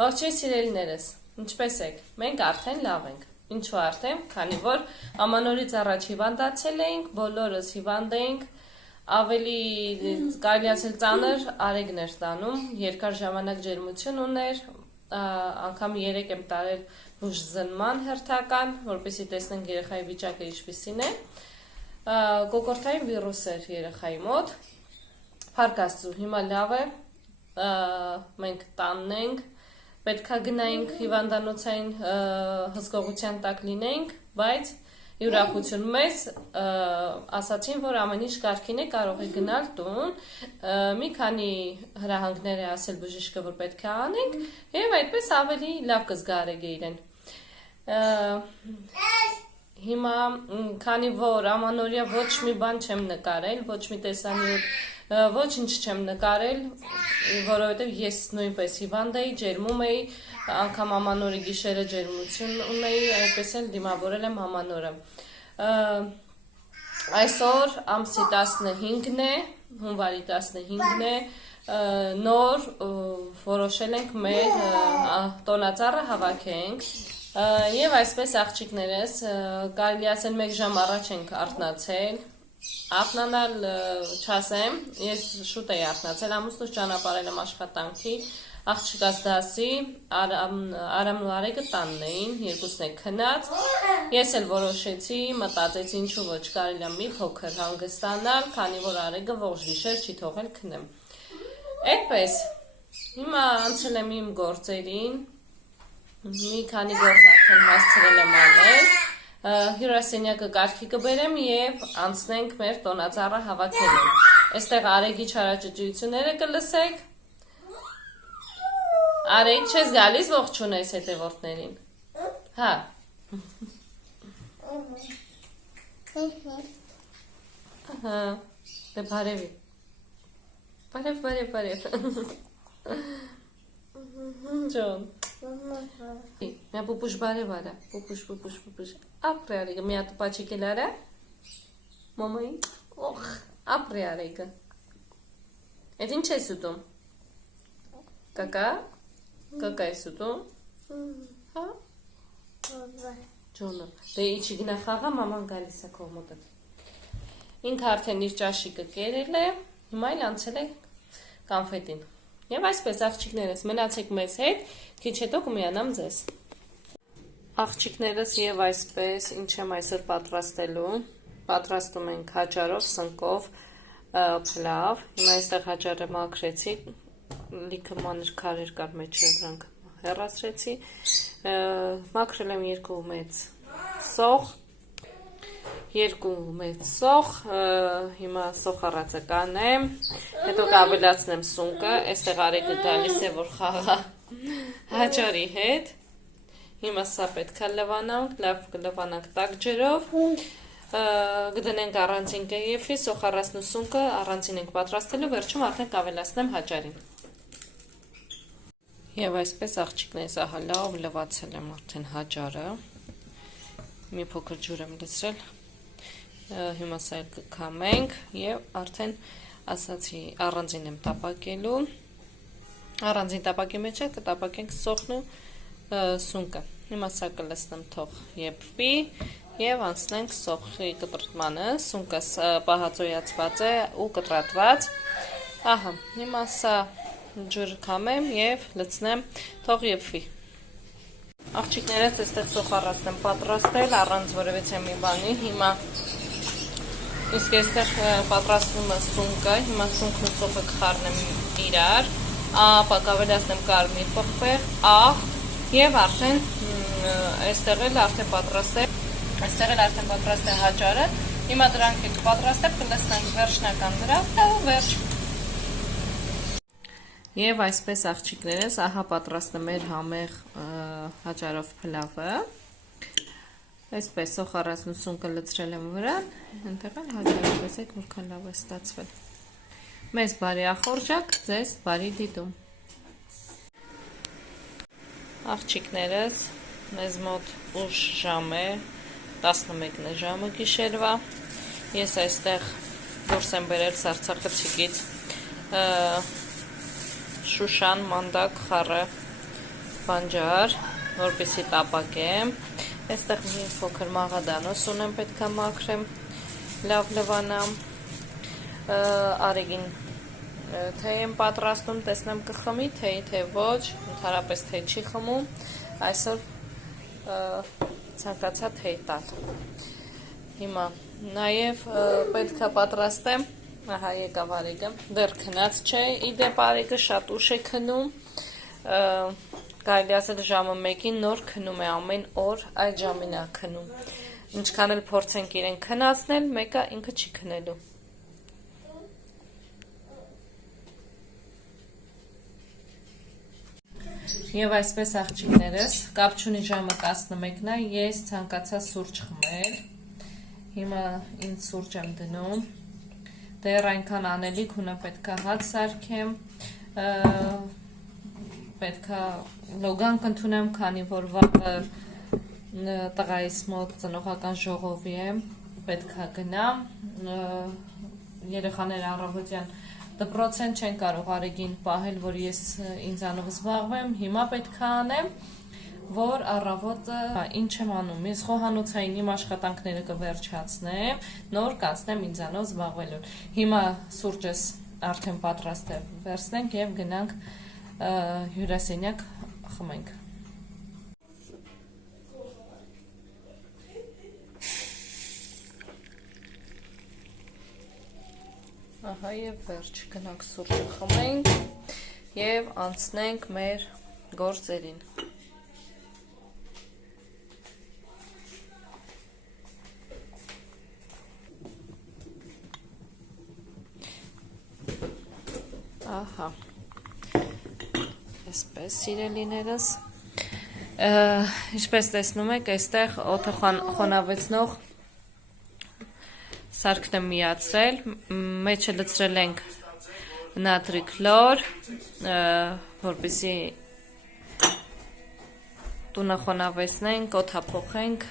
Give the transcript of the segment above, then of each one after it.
Ողջույն սիրելիներս, ինչպե՞ս եք։ Մենք արդեն լավ ենք։ Ինչու արդեն, քանի որ ամանորից առաջ հիվանդացել էինք, բոլորս հիվանդ էինք, ավելի կարելի ասել ծանր Արեգներ տանում, երկար ժամանակ ջերմություն ուներ, անգամ 3 եմ տարել բուժզնման հերթական, որպեսզի տեսնենք երեխայի վիճակը ինչպիսին է։ Կոկորդային վիրուս էր երեխայի մոտ, փառք Աստծո, հիմա լավ է, մենք տանն ենք, պետք է գնայինք հիվանդանոցային հսկողության տակ լինեինք, բայց ուրախություն մեզ ասացին, որ ամեն ինչ կարգին է, կարող է գնալ տուն, մի քանի հրահանգներ է ասել բժիշկը, որ պետք է անենք, եւ այդպես ավելի լավ կզգարեգե իրեն։ Հիմա, քանի որ ամանորյա ոչ մի բան չեմ նկարել, ոչ մի տեսանյութ, ոչինչ չեմ նկարել, որովհետև ես նույնպես հիվանդ էի, ջերմում էի, անգամ ամանորի գիշերը ջերմություն ունեի, այդպես էլ դիմավորել եմ ամանորը։ Այսօր ամսի 15-ն է, հունվարի 15-ն է, նոր որոշել ենք մեր տոնածառը հավաքենք, եւ այսպես աղջիկներս, կարելի ասել 1 ժամ առաջ ենք արթնացել, Արթնանալ չասեմ, ես շուտ էի արթնացել, ամուսնուս ճանապարհել եմ աշխատանքի, աղջիկաս դասի, Արամն ու Արեգը տանն էին, երկուսն է քնած, ես էլ որոշեցի, մտածեցի ինչու ոչ կարելի է մի փոքր հանգստանալ, քանի որ Արեգը ողջ գիշեր չի թողել քնեմ։ Այդպես, հիմա անցել եմ իմ գործերին, մի քանի գործ արդեն հասցրել եմ անել, հյուրասենյակը կարգի կբերեմ եւ անցնենք մեր տոնածառը հավաքելու։ Այստեղ Արեգի չարաճճիությունները կլսեք։ Արեգ, չես գալիս ողջունես հետևորդներին։ Հա։ Ահա, դե բարևի։ Բարև։ Ջոն։ Մյա պուպուշ բարև արա, պուպուշ, ապրի Արեգը, մի հատ պաչիկ էլ արա, մոմայի, օխ, ապրի Արեգը, էդ ինչ ես ուտում, կակա ես ուտում, հա, ջոնը, դե իչի գնա խաղա, մաման գալիս է քո մոտը, ինքը արդեն իր ճաշիկը կերել է, հիմա էլ անցել է կանֆետին, եւ այսպես աղջիկներս, մնացեք մեզ հետ, քիչ հետո կմիանամ ձեզ։ Աղջիկներս եւ այսպես ինչ եմ այսօր պատրաստելու։ Պատրաստում ենք հաճարով, սնկով, փլավ։ Հիմա այստեղ հաճարը մաքրեցի, լիքը մանր քարեր կար մեջը, դրանք հեռացրեցի։ Մաքրել եմ 2 մեծ սող, հիմա սող առածը կանեմ, հետո կավելացնեմ սունկը, այստեղ Արեգը գալիս է, որ խաղա հաճարի հետ, հիմա սա պետք է լվանանք, լավ կլվանանք տաք ջրով, գտնենք առանձին կեյեֆի, սող առածն ու սունկը առանձին ենք պատրաստելու, վերջում արդեն կավելացնեմ հաճարին։ Եվ այսպես աղջիկներս ահա լավ լվացել եմ արդեն հաճարը, մի փոքր ջուր եմ լցրել, հիմա սա էլ կքամենք և արդեն ասացի առանձին եմ տապակելու, առանձին տապակի մեջ է կտապակենք սոխն ու սունկը, հիմա սա կլցնեմ թող եփվի և անցնենք սոխի կտրատմանը, սունկը պահածոյացված է ու կտրատված, ահա, հիմա սա ջուր կամեմ և լցնեմ թող եփվի։ Աղջիկներս այստեղ սոխ առածն եմ պատրաստել, առանց որևէ մի բանի, հիմա իսկ այստեղ պատրաստվում է սունկը, հիմա սունկն ու սոխը կխառնեմ իրար, ապա կավելացնեմ կարմիր պղպեղ, աղ եւ արդեն այստեղ էլ արդեն պատրաստ է հաճարը, հիմա դրանք եք պատրաստել, կլցնենք վերջնական դրախտը ու վերջ։ Եվ այսպես աղջիկներս, ահա պատրաստը մեր համեղ հաճարով փլավը, այսպես սոխ առածն ու սունկը լցրել եմ վրան, ընդեղ էլ հաճարը տեսեք որքան լավ է ստացվել։ Մեզ բարի ախորժակ, ձեզ բարի դիտում։ Աղջիկներս, մեզ մոտ ուշ ժամ է, 11-ն է ժամը գիշերվա, ես այստեղ դուրս եմ բերել Սարցախցիկից Շուշան, մանդակ, խառը, բանջար, որպեսզի տապակեմ։ Այստեղ մի փոքր մաղադանոց ունեմ, պետք է մաքրեմ, լավ լվանամ։ Արեգին թե եմ պատրաստում, տեսնեմ կխմի, թե ոչ, ընդհանրապես թե չի խմում, այսօր ցանկացա թե տալ։ Հիմա նաև պետք է պատրաստեմ, ահա եկավ Արեգը, դեռ քնած չէ, իդեպ Արեգը շատ ուշ է քնում, կարելի ասել ժամը 1-ին նոր քնում է, ամեն օր այդ ժամին է քնում, ինչքան էլ փորձենք իրեն քնացնել, մեկը ինքը չի քնելու։ Եվ այսպես աղջիկներս, կապ չունի ժամը 11-ն է, ես ցանկացա սուրճ խմել, հիմա ինձ սուրճ եմ դնում, դեռ այնքան անելիք ունեմ, պետք է հաց սարքեմ, պետք է լոգանք ընդունեմ, քանի որ վաղը տղայիս մոտ ծնողական ժողովի եմ, պետք է գնամ, երեխաները առավոտյան դպրոցեն չեն կարող Արեգին պահել, որ ես ինձանով զբաղվեմ, հիմա պետք է անեմ, որ առավոտը ինչ եմ անում, ես խոհանոցային իմ աշխատանքները կվերջացնեմ, նոր կանցնեմ ինձանով զբաղվելուն։ Հիմա սուրճս արդեն պատրաստ է, վերցնենք և գնանք հյուրասենյակ խմենք։ Ահա և վերջ, գնանք սուրճը խմենք և անցնենք մեր գործերին։ Ահա, այսպես սիրելիներս, ինչպես տեսնում եք, այստեղ օդը խոնավեցնող սարքն եմ միացրել, մեջը լցրել ենք նատրի քլոր, որպեսզի տունը խոնավեցնենք, օդափոխենք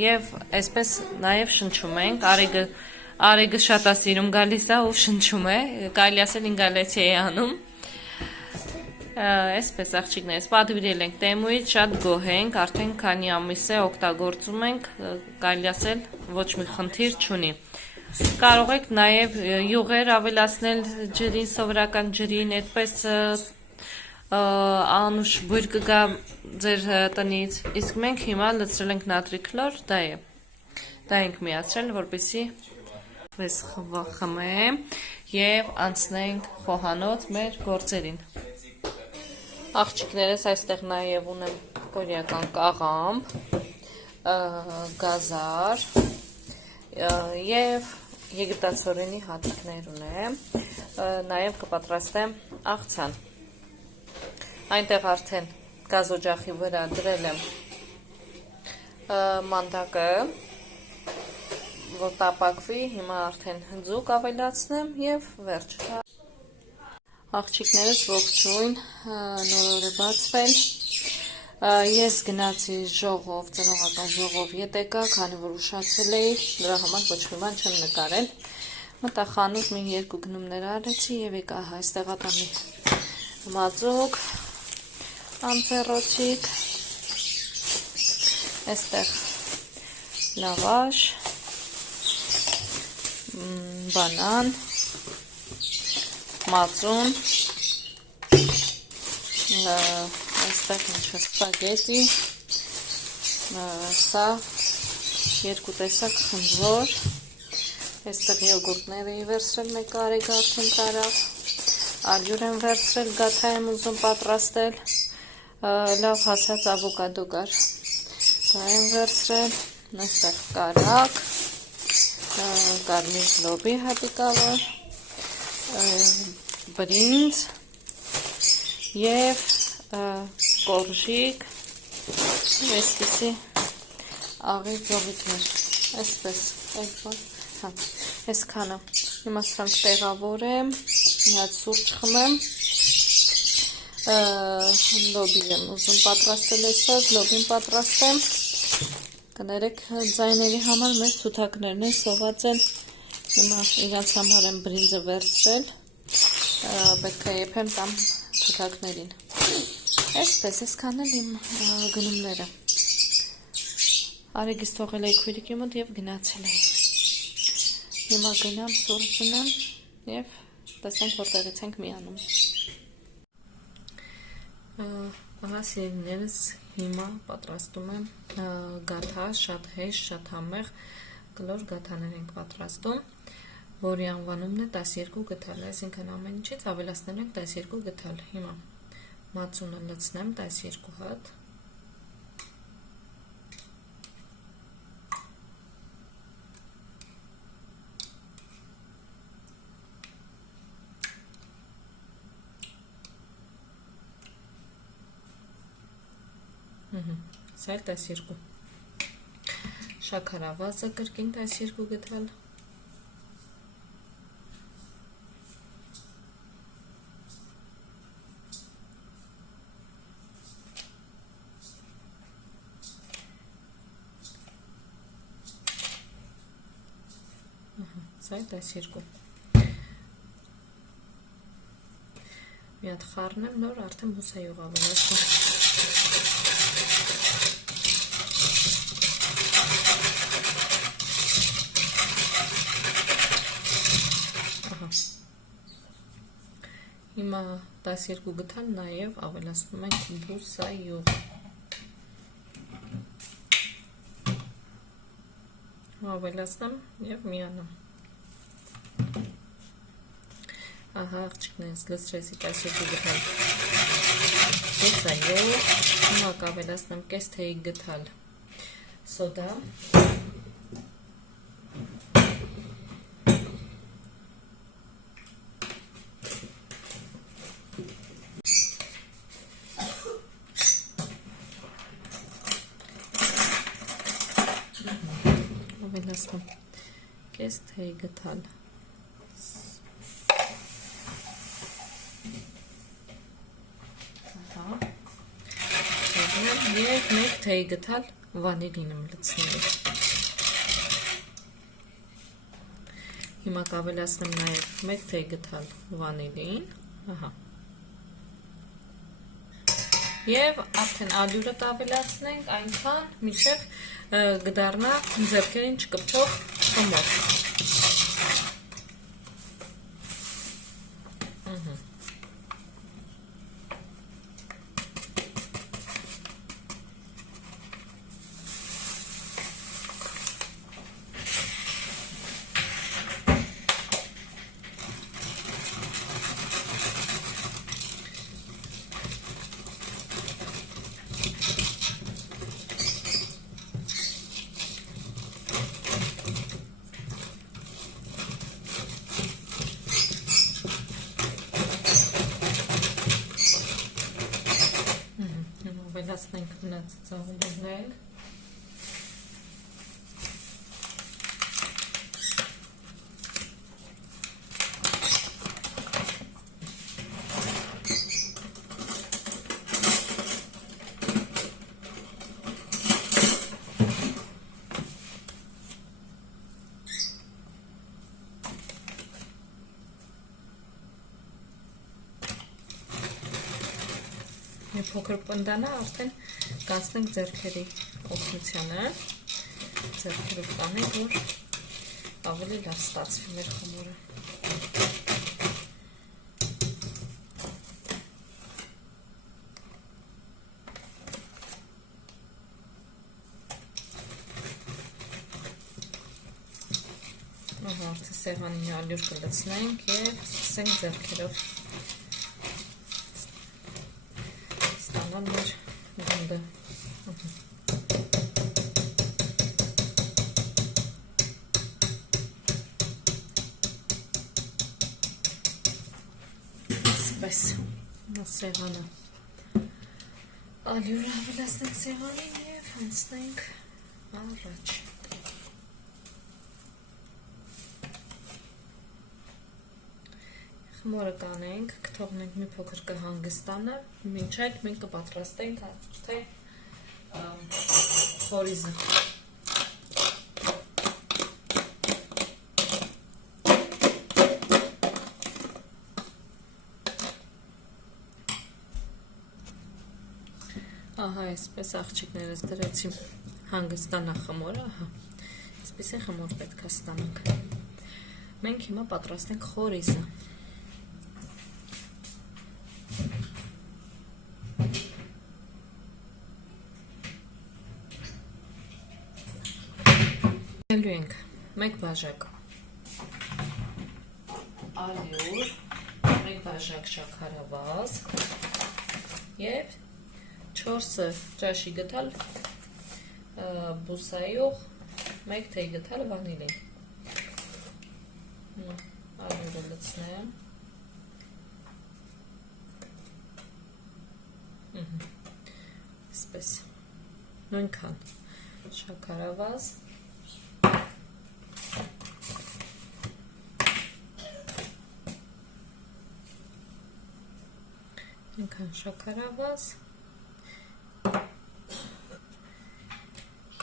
և այսպես նաև շնչում ենք, Արեգը շատ է սիրում գալիս է ու շնչում է, կարելի ասել ինգալյացիա է անում, այսպես աղջիկներս, պատվիրել ենք Տեմուից, շատ գոհ ենք, արդեն քանի ամիս է օգտագործում ենք, կարելի ասել ոչ մի խնդիր չունի։ Կարող եք նաև յուղեր ավելացնել ջրին, սովորական ջրին, այդպես անուշ բույր կգա ձեր տնից, իսկ մենք հիմա լցրել ենք նատրի քլոր, դա ենք միացրել, որպեսզի խմեմ և անցնենք խոհանոց մեր գործերին։ Աղջիկներս այստեղ նաև ունեմ կորեական կաղամբ, գազար և եգիպտացորենի հատիկներ ունեմ, նաև կպատրաստեմ աղցան։ Այնտեղ արդեն գազօջախի վրա դրել եմ մանդակը, որ տապակվի, հիմա արդեն ձուկ ավելացնեմ և վերջ։ Աղջիկներս ողջույն, նոր օր է բացվել, ես գնացի ժողով, ծնողական ժողով ետեկա, քանի որ ուշացել էի, դրա համար ոչ մի բան չեմ նկարել, մտա խանութ մի երկու գնումներ արեցի և եկա այստեղ ատամի մածուկ, անձեռոցիկ, այստեղ լավաշ, բանան, մածուն, այստեղ ինչը սպագետի, սա երկու տեսակ խնձոր, այստեղ յոգուրտներ էի վերցրել, մեկը Արեգը արդեն տարավ, ալյուր եմ վերցրել, գաթա եմ ուզում պատրաստել, լավ հասած ավոկադո կար, դա եմ վերցրել, այստեղ կարակ, կարմիր լոբի հատիկավոր, բրինձ և կորժիկ, այսպիսի աղի ձողիկներ, այսպես, այսքանը, հիմա սրանք տեղավորեմ, մի հատ սուրճ խմեմ, լոբի եմ ուզում պատրաստել այսօր, լոբին պատրաստեմ, կներեք ձայների համար մեր թութակներն են սոված են, հիմա իրանց համար եմ բրինձը վերցրել, պետք է եփեմ տամ թութակներին, Այսպես էսքան էլ իմ գնումները։ Արեգիս թողել էի քույրիկի մոտ եւ գնացել էի։ Հիմա գնամ սուրճ գնամ եւ տեսանք որտեղից ենք միանում։ Ահա սիրելիներս, հիմա պատրաստում եմ գաթա, շատ հեշտ, շատ համեղ կլոր գաթաներ ենք պատրաստում, որի անվանումն է 12 գթալ, այսինքն ամեն ինչից ավելացնել ենք 12 գթալ։ Հիմա մածունը լցնեմ 12 հատ։ Սա 12 շաքարավազը կրկին 12 գթալ, սա 12 մի հատ խառնեմ, նոր արդեն բուսայով ավելացնում։ Հիմա 12 գթալ նաև ավելացնում ենք բուսայով։ Ավելացնեմ և միանամ։ Ահա աղջիկներս լցրեցի 12 գթալ բուսայով, հիմա կավելացնեմ կես թեյ գթալ սոդա, ավելացնեմ կես թեյ գթալ և մեկ թեյ գթալ վանիլին եմ լցնելու։ Հիմա կավելացնեմ նաև մեկ թեյ գթալ վանիլին, ահա։ Եվ արդեն ալյուրը կավելացնենք այնքան, մինչև կդառնա ձեռքերին չկպչող խմող։ Ավելացնենք մնացած աղանդերն։ Եվ փոքր պնդանա արդեն կանցնենք ձեռքերի օգնությանը, ձեռքերով կանենք, որ ավելի լավ ստացվի մեր խմորը։ Ահա արդեն սեղանին ալյուր կլցնենք և սկսենք ձեռքերով ստանալ մեր գնդը։ Այսպես սեղանը ալյուրը ավելացնենք սեղանին և անցնենք առաջ։ Խմորը կանենք, կթողնենք մի փոքր կհանգստանա, մինչ այդ մենք կպատրաստենք արդեն խորիզը։ Ահա, այսպես աղջիկներս դրեցի հանգստանա խմորը, ահա, այսպեսի խմոր պետք է ստանանք։ Մենք հիմա պատրաստենք խորիզը։ Նելու ենք 1 բաժակ ալյուր, 1 բաժակ շաքարավազ և 4 ճաշի գտալ բուսայող, 1 թեյ գտալ վանիլին։ Ալյուրը լցնեմ։ Այսպես, նույնքան շաքարավազ,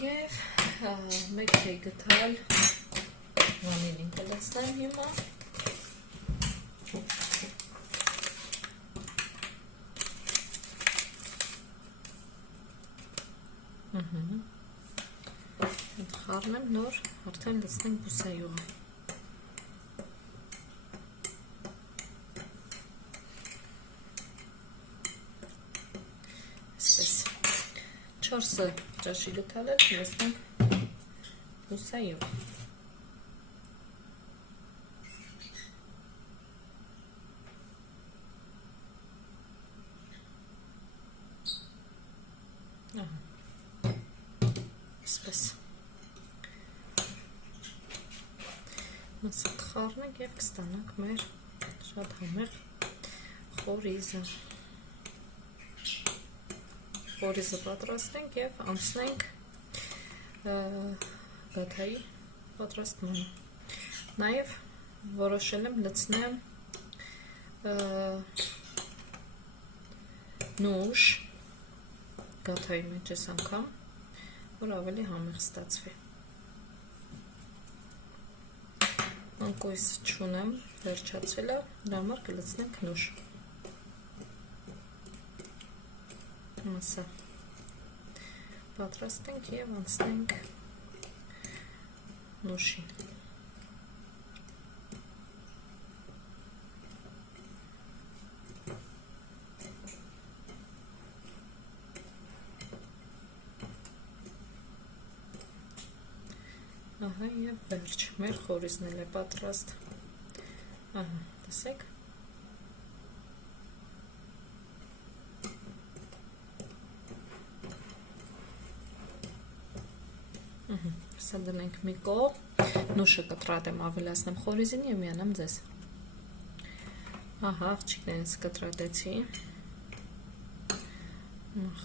և 1 թեյ գտալ վանիլին կլցնեմ հիմա։ Խառնեմ նոր, արդեն լցնենք բուսայողը։ Այսպես 4 ճաշի գտալը լցնենք բուսայող։ Այսպես մասը կխառնենք և կստանանք մեր շատ համեղ խորիզը։ Խորիզը պատրաստենք և անցնենք գաթայի պատրաստմանը։ Նաև որոշել եմ լցնեմ նուշ գաթայի մեջ այս անգամ, որ ավելի համեղ ստացվի։ Անկույս չունեմ, վերջացել է, դրա համար կլցնենք նուշ։ Մասը պատրաստենք և անցնենք նուշին։ Ահա և վերջ, մեր խորիզն էլ է պատրաստ։ Ահա, տեսեք։ Սա դնենք մի կողմ, նուշը կտրատեմ, ավելացնեմ խորիզին և միանամ ձեզ։ Ահա, աղջիկներս կտրատեցի։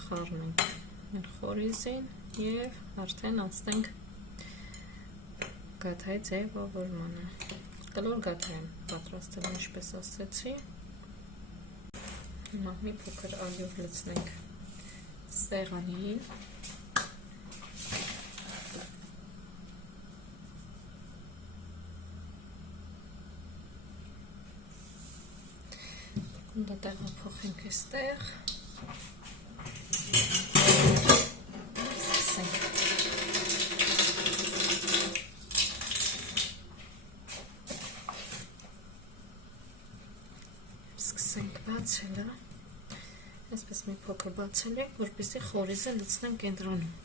Խառնենք մեր խորիզին և արդեն անցնենք գաթայի ձևավորմանը։ Կլոր գաթա եմ պատրաստել, ինչպես ասեցի։ Հիմա մի փոքր ալյուր լցնենք սեղանին։ Դա տեղափոխենք այստեղ։ Սկսենք բացելը, այսպես մի փոքր բացել ենք, որպեսզի խորիզը լցնենք կենտրոնում։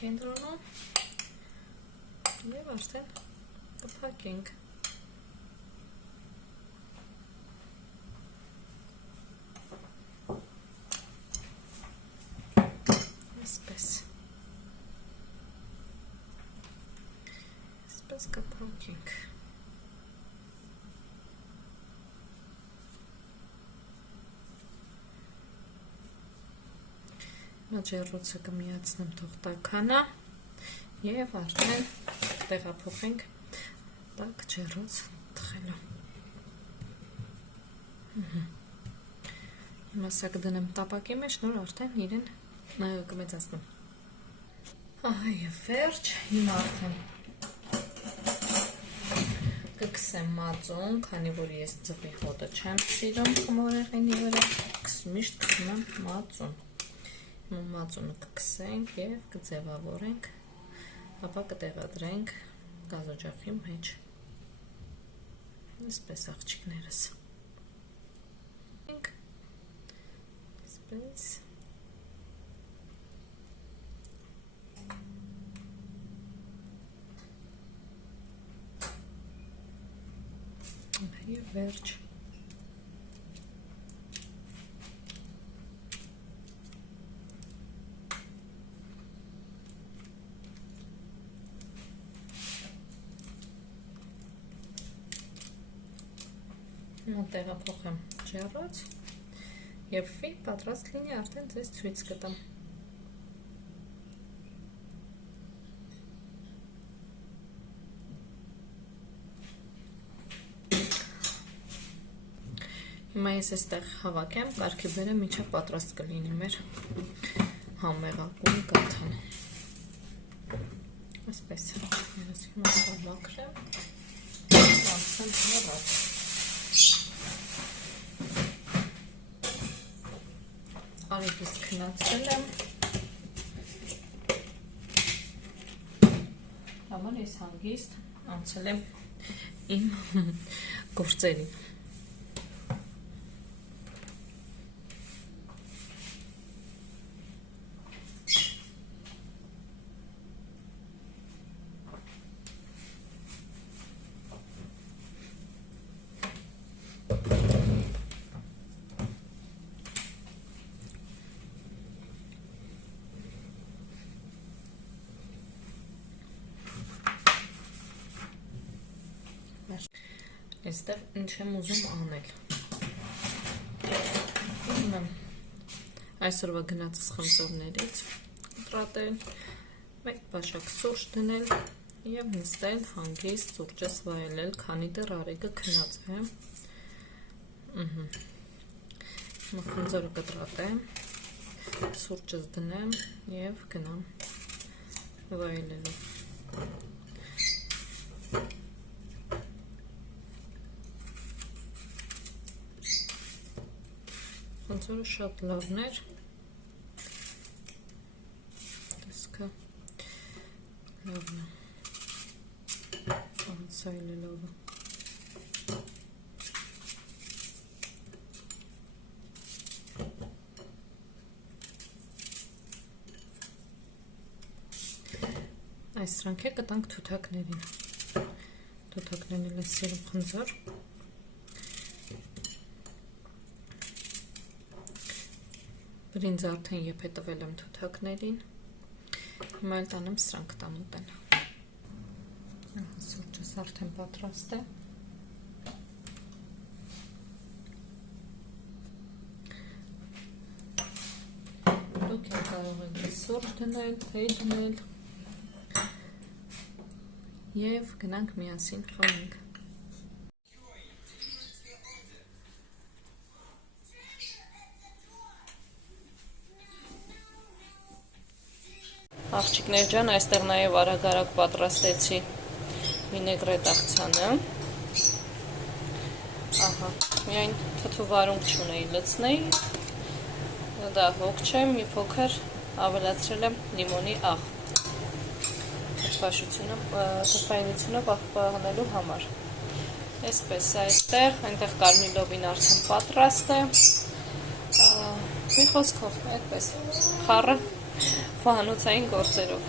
Կենտրոնում և արդեն կփակենք։ Այսպես կփակենք։ Ջեռոցը կմիացնեմ թող տաքանա և արդեն տեղափոխենք տաք ջեռոց թխելու։ Հիմա սա կդնեմ տապակի մեջ, նոր արդեն իրեն կմեծացնեմ։ Ահա եւ վերջ, հիմա արդեն կքսեմ մածուն, քանի որ ես ձվի հոտը չեմ սիրում խմորեղենի վրա, միշտ քսում եմ մածուն։ Հիմա մածունը կքսենք եւ կձևավորենք, ապա կտեղադրենք գազօջախի մեջ։ Այսպես աղջիկներս։ Այսպես։ Եվ վերջ։ Հիմա տեղափոխեմ ջեռոց եւ ֆի պատրաստ լինի արդեն ձեզ ցույց կտամ։ Հիմա ես այստեղ հավաքեմ, կարգի բերեմ, մինչև պատրաստ կլինի մեր համեղակուն գաթան։ Այսպես, ես հիմա հավաքրեմ, անցնեմ ջեռոց։ Արիքս քնացրել եմ, համար ես հանգիստ անցել եմ իմ գործերին։ Այստեղ ինչ եմ ուզում անել։ Ուզում եմ այսօրվա գնացս խմսորներից ուտրատել, մեկ բաշակ սուրճ դնել և նստել հանգիստ սուրճս վայելել, քանի դեռ արիգը քնած է։ Խմսորը կտրատեմ, սուրճս դնեմ և գնամ վայելելու։ Խմսորը շատ լավն էր, տեսքը լավն է, սայլ է լավը։ Այս սրանք է կտանք թութակներին, թութակներն էլ է սիրում խմսոր։ Բրինձ արդեն եփ է տվել եմ թութակներին, հիմա էլ տանեմ սրանք տանուտեն։ Սուրճս արդեն պատրաստ է։ Դուք կարող եք սուրճ դնել, թեյ դնել և գնանք միասին խմենք։ Աղջիկներ ջան, այստեղ նաև արագ-արագ պատրաստեցի վինեգրետ աղցանը։ Ահա, միայն թթուվարունգ չունեի, լցնեի, դա հոգ չէ, մի փոքր ավելացրել եմ լիմոնի աղ, թթվայնությունը պահպանելու համար։ Այսպես այստեղ, այնտեղ կարմիլովին արդեն պատրաստ է, մի խոսքով, այդպես, խառը վահանոցային գործերով։